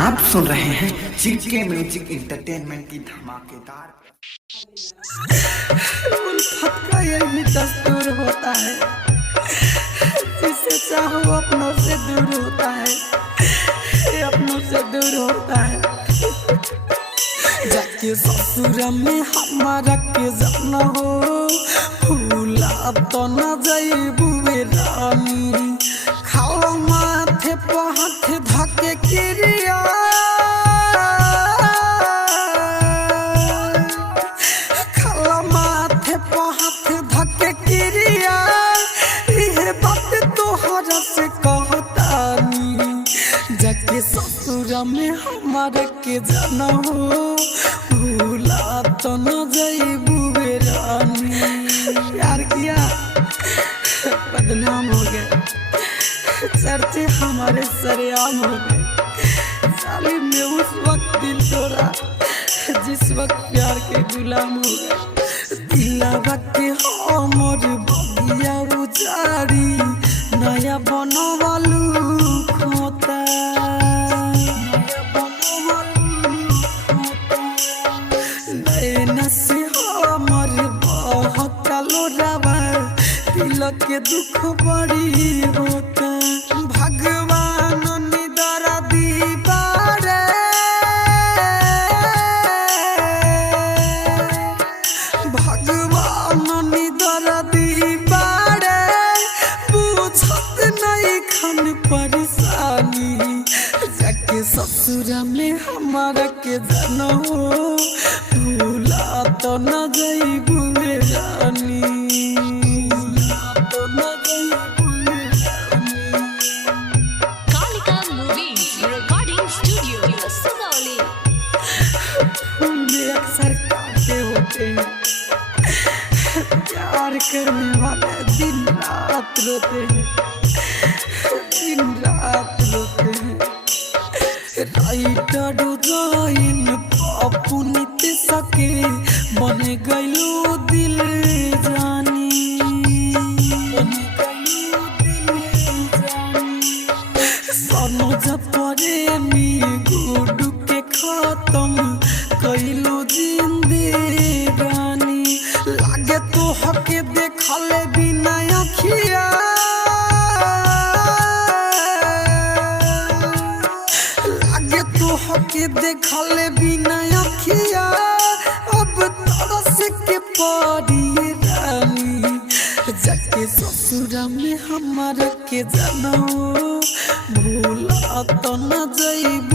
आप सुन रहे हैं जीके म्यूजिक इंटरटेनमेंट की धमाकेदार। उल्फत का यही दस्तूर होता है, जिसे चाहो अपनों से दूर होता है, ये अपनों से दूर होता है। जाके ससुर में हमारा के जाना हो, भूला तो न जाइबुए रानी। खाओ माथे पे हाथ धके किरिया, खाओ माथे पे हाथ धके किरिया। ये बात तोहरा से कहतानी, जाके ससुर में हमारा के जाना हो, भूला तो न जाइबुए रानी। प्यार किया बदनाम हो गए, चर्चे हमारे सरेआम हो गए। सालिम ने उस वक्त दिल तोड़ा जिस वक्त प्यार के गुलाम हो गए। दिलवा के हमर बगिया उजाड़ी, नया बनवालू खोता, नैना से हमर बहकालो रवा, दिल के दुख बड़ी होता। भगवान निदरा दीवारे, भगवान निदरा दीवारे, पूछत नहीं खन परेशानी। जाके ससुर में हमारा के जाना हो, भूला तो न जाइबुए रानी। अक्सर काटे होते हैं, प्यार करने वाले दिन रात रोते हैं, दिन रात रोते हैं। राइटर जाइन पप्पू नित सके, बन गइलो दिल जानी, बन गइलो दिल जानी। सनोज प्रेमी गुडू के खत्म कइलो जिंदगानी। लागे तो हके देखले बिना अखिया, लागे तो हके देखले बिना अखिया। अब तरस के पड़ी रानी, जाके ससुर में हमारा के जाना हो, भूला तो न जाइब